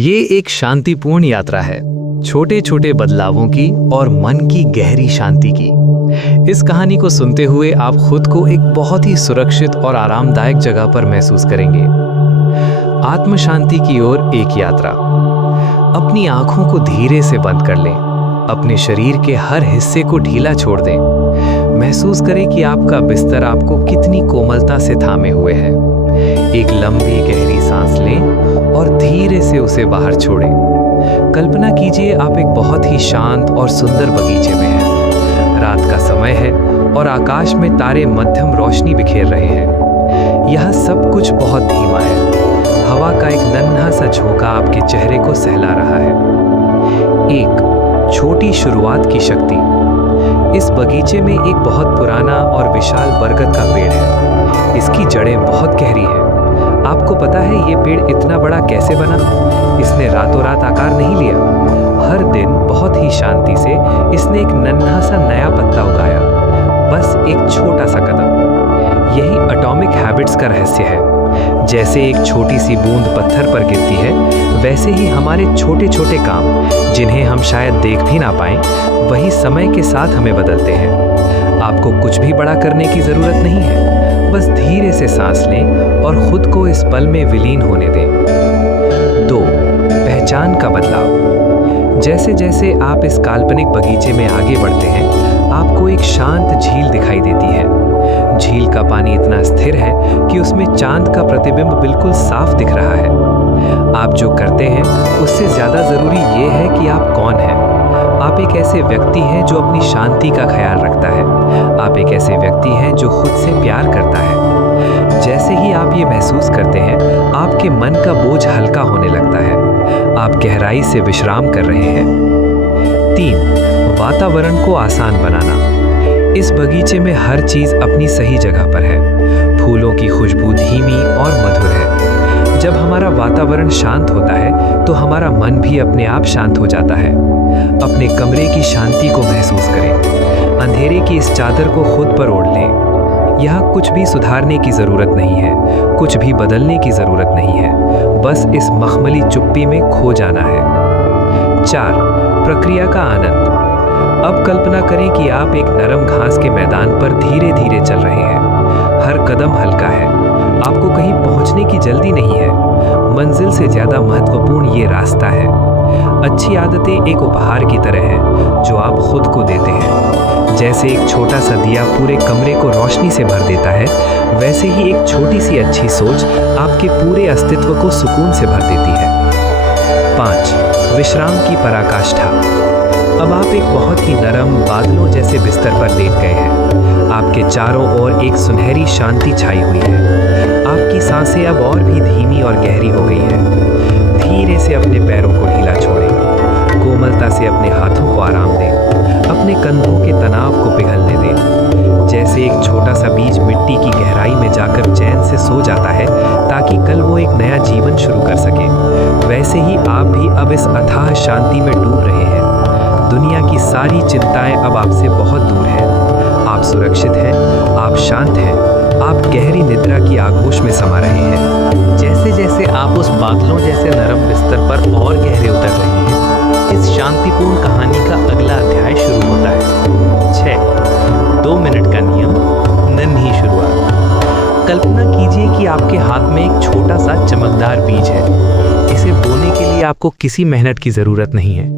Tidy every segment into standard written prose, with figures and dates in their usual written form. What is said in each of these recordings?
ये एक शांतिपूर्ण यात्रा है, छोटे छोटे बदलावों की और मन की गहरी शांति की। इस कहानी को सुनते हुए आप खुद को एक बहुत ही सुरक्षित और आरामदायक जगह पर महसूस करेंगे। आत्म शांति की ओर एक यात्रा। अपनी आंखों को धीरे से बंद कर लें, अपने शरीर के हर हिस्से को ढीला छोड़ दें। महसूस करें कि आपका बिस्तर आपको कितनी कोमलता से थामे हुए है। एक लंबी गहरी सांस लें और धीरे से उसे बाहर छोड़ें। कल्पना कीजिए आप एक बहुत ही शांत और सुंदर बगीचे में हैं। रात का समय है और आकाश में तारे मध्यम रोशनी बिखेर रहे हैं। यह सब कुछ बहुत धीमा है। हवा का एक नन्हा सा झोंका आपके चेहरे को सहला रहा है। एक छोटी शुरुआत की शक्ति। इस बगीचे में एक बहुत पुराना और विशाल बरगद का पेड़ है। इसकी जड़ें बहुत गहरी हैं। आपको पता है ये पेड़ इतना बड़ा कैसे बना? इसने रातों रात आकार नहीं लिया। हर दिन बहुत ही शांति से इसने एक नन्हा सा नया पत्ता उगाया, बस एक छोटा सा कदम। यही एटॉमिक हैबिट्स का रहस्य है। जैसे एक छोटी सी बूंद पत्थर पर गिरती है, वैसे ही हमारे छोटे छोटे काम, जिन्हें हम शायद देख भी ना पाएं, वही समय के साथ हमें बदलते हैं। आपको कुछ भी बड़ा करने की जरूरत नहीं है। बस धीरे से सांस लें और खुद को इस पल में विलीन होने दें। 2. पहचान का बदलाव। जैसे जैसे आप इस काल्पनिक बगीचे में आगे बढ़ते हैं, आपको एक शांत झील दिखाई देती है। झील का पानी इतना स्थिर है कि उसमें चांद का प्रतिबिंब बिल्कुल साफ दिख रहा है। आप जो करते हैं उससे ज़्यादा ज़रूरी ये है कि आप कौन हैं। आप एक ऐसे व्यक्ति हैं जो अपनी शांति का ख्याल रखता है। आप एक ऐसे व्यक्ति हैं जो खुद से प्यार करता है। जैसे ही आप ये महसूस करते हैं, आपके मन का बोझ हल्का होने लगता है। आप गहराई से विश्राम कर रहे हैं। 3. वातावरण को आसान बनाना। इस बगीचे में हर चीज़ अपनी सही जगह पर है। फूलों की खुशबू धीमी और मधुर है। जब हमारा वातावरण शांत होता है तो हमारा मन भी अपने आप शांत हो जाता है। अपने कमरे की शांति को महसूस करें। अंधेरे की इस चादर को खुद पर ओढ़ लें। यहाँ कुछ भी सुधारने की ज़रूरत नहीं है, कुछ भी बदलने की ज़रूरत नहीं है। बस इस मखमली चुप्पी में खो जाना है। 4. प्रक्रिया का आनंद। अब कल्पना करें कि आप एक नरम घास के मैदान पर धीरे धीरे चल रहे हैं। हर कदम हल्का है। आपको कहीं पहुंचने की जल्दी नहीं है। मंजिल से ज़्यादा महत्वपूर्ण ये रास्ता है। अच्छी आदतें एक उपहार की तरह हैं जो आप खुद को देते हैं। जैसे एक छोटा सा दिया पूरे कमरे को रोशनी से भर देता है, वैसे ही एक छोटी सी अच्छी सोच आपके पूरे अस्तित्व को सुकून से भर देती है। 5. विश्राम की पराकाष्ठा। अब आप एक बहुत ही नरम बादलों जैसे बिस्तर पर लेट गए हैं। आपके चारों ओर एक सुनहरी शांति छाई हुई है। आपकी सांसें अब और भी धीमी और गहरी हो गई हैं। धीरे से अपने पैरों को ढीला छोड़ें। कोमलता से अपने हाथों को आराम दें। अपने कंधों के तनाव को पिघलने दें। जैसे एक छोटा सा बीज मिट्टी की गहराई में जाकर चैन से सो जाता है ताकि कल वो एक नया जीवन शुरू कर सके, वैसे ही आप भी अब इस अथाह शांति में डूब रहे हैं। दुनिया की सारी चिंताएं अब आपसे बहुत दूर हैं। आप सुरक्षित हैं, आप शांत हैं, आप गहरी निद्रा की आगोश में समा रहे हैं। जैसे जैसे आप उस बादलों जैसे नरम बिस्तर पर और गहरे उतर रहे हैं, इस शांतिपूर्ण कहानी का अगला अध्याय शुरू होता है। 6. 2 मिनट का नियम, नन्ही शुरुआत। कल्पना कीजिए कि आपके हाथ में एक छोटा सा चमकदार बीज है। इसे बोने के लिए आपको किसी मेहनत की ज़रूरत नहीं है,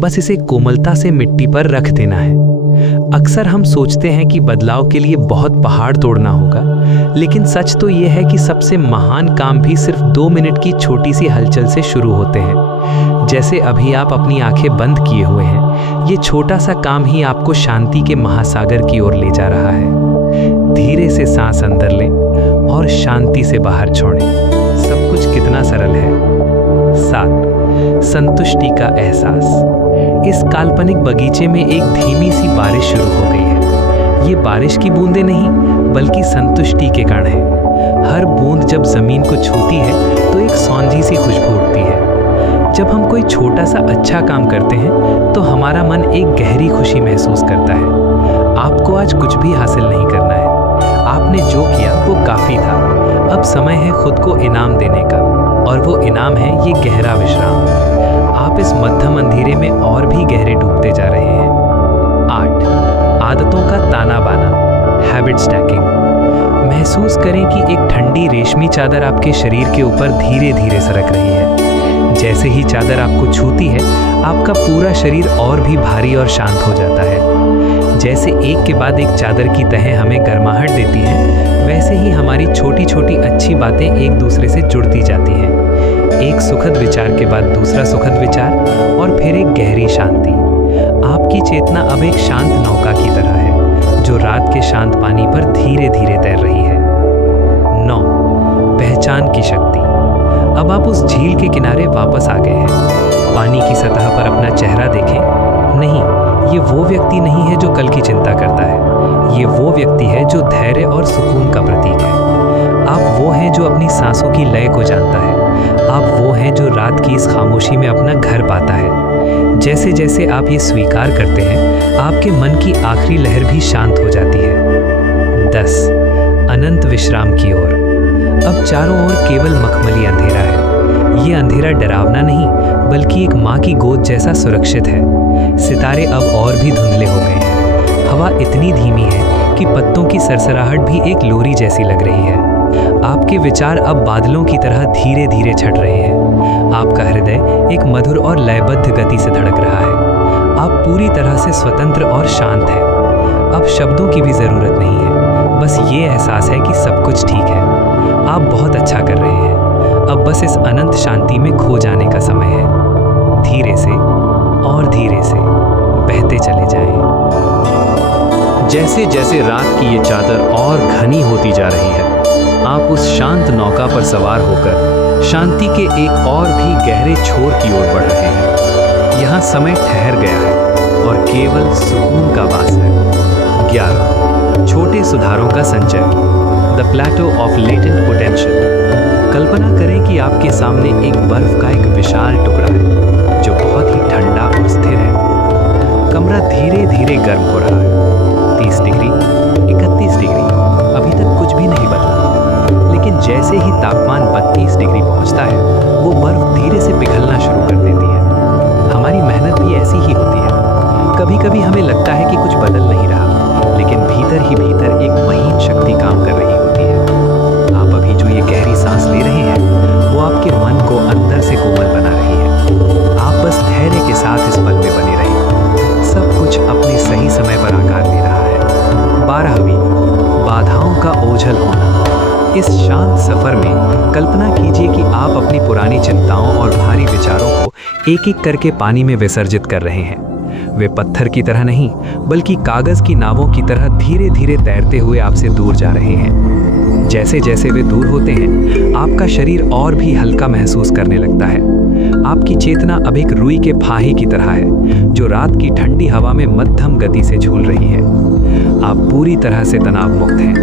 बस इसे कोमलता से मिट्टी पर रख देना है। अक्सर हम सोचते हैं कि बदलाव के लिए बहुत पहाड़ तोड़ना होगा, लेकिन सच तो ये है कि सबसे महान काम भी सिर्फ 2 मिनट की छोटी सी हलचल से शुरू होते हैं। जैसे अभी आप अपनी आंखें बंद किए हुए हैं, ये छोटा सा काम ही आपको शांति के महासागर की ओर ले जा रहा है। धीरे से सांस अंदर लें और शांति से बाहर छोड़ें। सब कुछ कितना सरल है। 7. संतुष्टि का एहसास। इस काल्पनिक बगीचे में एक धीमी सी बारिश शुरू हो गई है। ये बारिश की बूंदें नहीं, बल्कि संतुष्टि के कण हैं। हर बूंद जब जमीन को छूती है तो एक सौंधी सी खुशबू उठती है। जब हम कोई छोटा सा अच्छा काम करते हैं तो हमारा मन एक गहरी खुशी महसूस करता है। आपको आज कुछ भी हासिल नहीं करना है। आपने जो किया वो काफ़ी था। अब समय है खुद को इनाम देने का। और वो इनाम है ये गहरा विश्राम। आप इस मध्यम अंधेरे में और भी गहरे डूबते जा रहे हैं। 8 आदतों का ताना बाना, हैबिट स्टैकिंग। महसूस करें कि एक ठंडी रेशमी चादर आपके शरीर के ऊपर धीरे धीरे सरक रही है। जैसे ही चादर आपको छूती है, आपका पूरा शरीर और भी भारी और शांत हो जाता है। जैसे एक के बाद एक चादर की तह हमें गर्माहट देती है, वैसे ही हमारी छोटी छोटी अच्छी बातें एक दूसरे से जुड़ती जाती हैं। एक सुखद विचार के बाद दूसरा सुखद विचार और फिर एक गहरी शांति। आपकी चेतना अब एक शांत नौका की तरह है, जो रात के शांत पानी पर धीरे धीरे तैर रही है। 9 पहचान की शक्ति। अब आप उस झील के किनारे वापस आ गए हैं। पानी की सतह पर अपना चेहरा देखें। नहीं, ये वो व्यक्ति नहीं है जो कल की चिंता करता है। ये वो व्यक्ति है जो धैर्य और सुकून का प्रतीक है। आप वो हैं जो अपनी सांसों की लय को जानता है। आप वो हैं जो रात की इस खामोशी में अपना घर पाता है। जैसे जैसे आप ये स्वीकार करते हैं, आपके मन की आखिरी लहर भी शांत हो जाती है। 10 अनंत विश्राम की ओर। अब चारों ओर केवल मखमली अंधेरा है। ये अंधेरा डरावना नहीं, बल्कि एक माँ की गोद जैसा सुरक्षित है। सितारे अब और भी धुंधले हो गए हैं। हवा इतनी धीमी है कि पत्तों की सरसराहट भी एक लोरी जैसी लग रही है। आपके विचार अब बादलों की तरह धीरे धीरे छट रहे हैं। आपका हृदय एक मधुर और लयबद्ध गति से धड़क रहा है। आप पूरी तरह से स्वतंत्र और शांत हैं। अब शब्दों की भी जरूरत नहीं है, बस ये एहसास है कि सब कुछ ठीक है। आप बहुत अच्छा कर रहे हैं। अब बस इस अनंत शांति में खो जाने का समय है। धीरे से और धीरे से बहते चले जाएं। जैसे जैसे रात की ये चादर और घनी होती जा रही है, आप उस शांत नौका पर सवार होकर शांति के एक और भी गहरे छोर की ओर बढ़ रहे हैं। यहाँ समय ठहर गया है और केवल सुकून का वास है। 11 छोटे सुधारों का संचय, the plateau of latent potential. कल्पना करें कि आपके सामने एक बर्फ का एक विशाल टुकड़ा है जो बहुत ही ठंडा और स्थिर है। कमरा धीरे धीरे गर्म हो रहा है। 30 डिग्री, 31 डिग्री, अभी तक कुछ भी नहीं बदला। लेकिन जैसे ही तापमान 32 डिग्री पहुंचता है, वो बर्फ धीरे से पिघलना शुरू कर देती है। हमारी मेहनत भी ऐसी ही होती है। कभी कभी हमें लगता है कि कुछ बदल नहीं रहा, लेकिन भीतर ही भीतर एक महीन शक्ति काम कर रही होती है। आप अभी जो ये गहरी सांस ले रहे हैं, वो आपके मन को अंदर से कोमल बना रही है। आप बस धैर्य के साथ इस पल में बने रहिए। सब कुछ अपने सही समय पर आकार ले रहा है। 12वीं बाधाओं का ओझल होना। इस शांत सफर में कल्पना कीजिए कि आप अपनी पुरानी चिंताओं और भारी विचारों को एक एक करके पानी में विसर्जित कर रहे हैं। वे पत्थर की तरह नहीं, बल्कि कागज की नावों की तरह धीरे धीरे तैरते हुए आपसे दूर जा रहे हैं। जैसे जैसे वे दूर होते हैं, आपका शरीर और भी हल्का महसूस करने लगता है। आपकी चेतना अब एक रुई के फाहे की तरह है, जो रात की ठंडी हवा में मध्यम गति से झूल रही है। आप पूरी तरह से तनाव मुक्त हैं।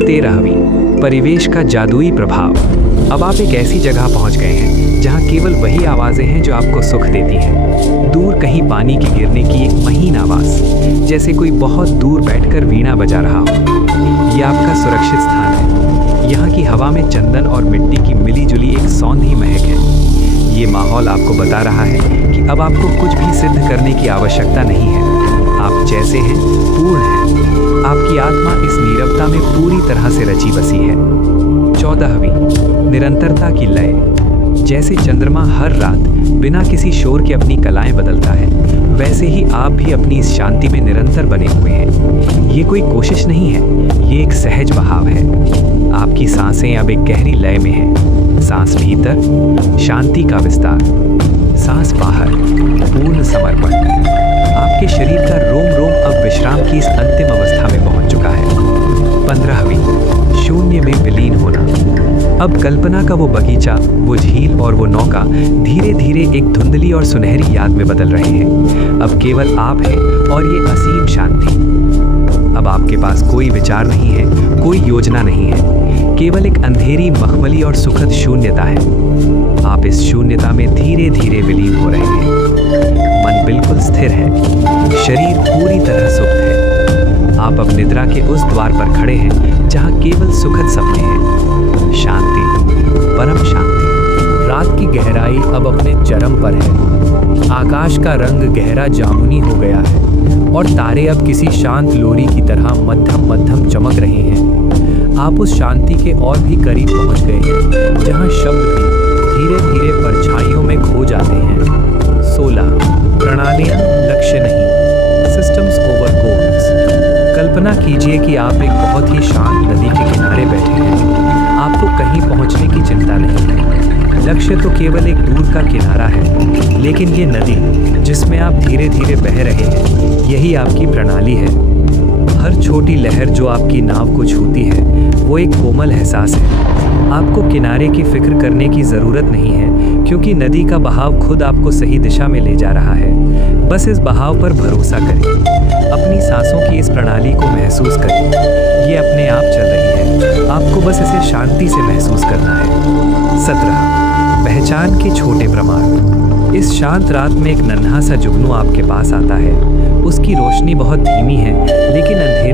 13वीं परिवेश का जादुई प्रभाव। अब आप एक ऐसी जगह पहुंच गए हैं जहां केवल वही आवाजें हैं जो आपको सुख देती हैं। दूर कहीं पानी के गिरने की एक महीन आवाज, जैसे कोई बहुत दूर बैठकर वीणा बजा रहा हो। यह आपका सुरक्षित स्थान है। यहाँ की हवा में चंदन और मिट्टी की मिली-जुली एक सौंधी महक है। ये माहौल आपको बता रहा है कि अब आपको कुछ भी सिद्ध करने की आवश्यकता नहीं है। आप जैसे हैं, पूर्ण हैं। आपकी आत्मा इस नीरवता में पूरी तरह से रची बसी है। 14वीं निरंतरता की लय। जैसे चंद्रमा हर रात बिना किसी शोर के अपनी कलाएं बदलता है, वैसे ही आप भी अपनी इस शांति में निरंतर बने हुए हैं। ये कोई कोशिश नहीं है, ये एक सहज बहाव है। आपकी सांसें अब एक गहरी लय में हैं। सांस भीतर, शांति का विस्तार। सांस बाहर, पूर्ण समर्पण। आपके शरीर का रोम रोम अब विश्राम की इस अंतिम अवस्था में पहुंच चुका है। 15वीं शून्य में विलीन होना। अब कल्पना का वो बगीचा, वो झील और वो नौका धीरे धीरे एक धुंधली और सुनहरी याद में बदल रहे हैं। अब केवल आप हैं और ये असीम शांति। अब आपके पास कोई विचार नहीं है, कोई योजना नहीं है, केवल एक अंधेरी, मखमली और सुखद शून्यता है। आप इस शून्यता में धीरे धीरे विलीन हो रहे हैं। मन बिल्कुल स्थिर है, शरीर पूरी तरह सुप्त है। आप अब निद्रा के उस द्वार पर खड़े हैं जहां केवल सुखद सपने हैं। शांति, परम शांति। रात की गहराई अब अपने चरम पर है। आकाश का रंग गहरा जामुनी हो गया है और तारे अब किसी शांत लोरी की तरह मध्यम मध्यम चमक रहे हैं। आप उस शांति के और भी करीब पहुंच गए हैं जहां शब्द भी धीरे धीरे परछाइयों में खो जाते हैं। 16 प्रणालियां लक्ष्य नहीं, सिस्टम्स ओवर गोल्स। कल्पना कीजिए कि आप एक बहुत ही शांत नदी के किनारे बैठे हैं। आपको कहीं पहुंचने की चिंता नहीं है। लक्ष्य तो केवल एक दूर का किनारा है, लेकिन ये नदी जिसमें आप धीरे धीरे बह रहे हैं, यही आपकी प्रणाली है। हर छोटी लहर जो आपकी नाव को छूती है, वो एक कोमल एहसास है। आपको किनारे की फिक्र करने की ज़रूरत नहीं है, क्योंकि नदी का बहाव खुद आपको सही दिशा में ले जा रहा है। बस इस बहाव पर भरोसा करें। अपनी सांसों की इस प्रणाली को महसूस करें। ये अपने आप चल रही है, आपको बस इसे शांति से महसूस करना है। 17 पहचान के छोटे प्रमाण। इस शांत रात में एक नन्हा सा जुगनू आपके पास आता है। उसकी रोशनी बहुत धीमी है, लेकिन अंधेरे